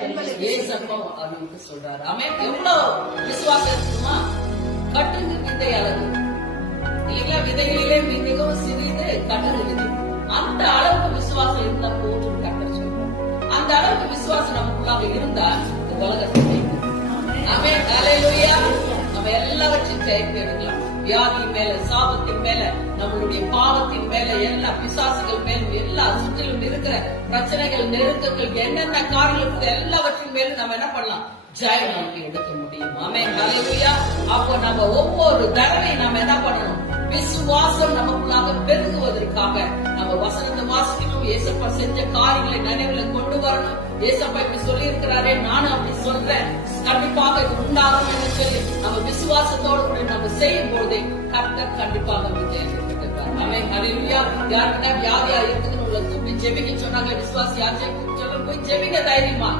ஏசப்பா அவனுக்கு சொல்றாரு. அவன் எவ்வளவு விசுவாசம் இருக்குமா? கட்டுங்க விதை அளவு இல்ல, விதைகளிலே மிகவும் சிறிது கட்டுங்க விதை. அந்த அளவுக்கு விசுவாசம் இருந்தா போதும் கட்டர் சொல்றோம். அந்த அளவுக்கு விசுவாசம் நமக்குள்ளாக இருந்தா இந்த உலகத்தை அவன் ஹல்லேலூயா நம்ம எல்லாவற்றையும் ஜெயித்து எடுக்கலாம். வியாதியின் மேல, சாபத்தின் மேல, நம்மளுடைய பாவத்தின் மேல, எல்லா பிசாசுகள் மேலும், எல்லா சுற்றிலும் இருக்கிற பிரச்சனைகள், நெருக்கங்கள், என்னென்ன காரணங்கள் எல்லாவற்றின் மேலும் நம்ம என்ன பண்ணலாம்? ஜெயம் நமக்கு எடுக்க முடியும். ஆமென் ஹல்லேலூயா. அப்போ நம்ம ஒவ்வொரு தடவை நம்ம என்ன பண்ணணும்? விசுவாசம் நமக்குள்ளாக பெருகுவதற்காக நம்ம வசனத்தை வாசிக்கணும். ஏசப்பா செஞ்ச காரியங்களை நினைவுல கொண்டு வரணும். ஏசப்பா இப்படி சொல்லி இருக்கிறாரே, நானும் அப்படி சொல்றேன், கண்டிப்பாக இது உண்டாகும் என்று சொல்லி நம்ம விசுவாசத்தோடு கூட நம்ம செய்யும் பொழுதே கர்த்தர் கண்டிப்பாக விஜயம் பெற்றிருக்கிறார். ஆமென் ஹல்லேலூயா. யாருன்னா வியாதியா இருக்குதுன்னு உங்களை கூப்பிட்டு ஜெபிக்க சொன்னாங்க. விசுவாசி யார் சொல்ல போய் ஜெபிக்க தைரியமா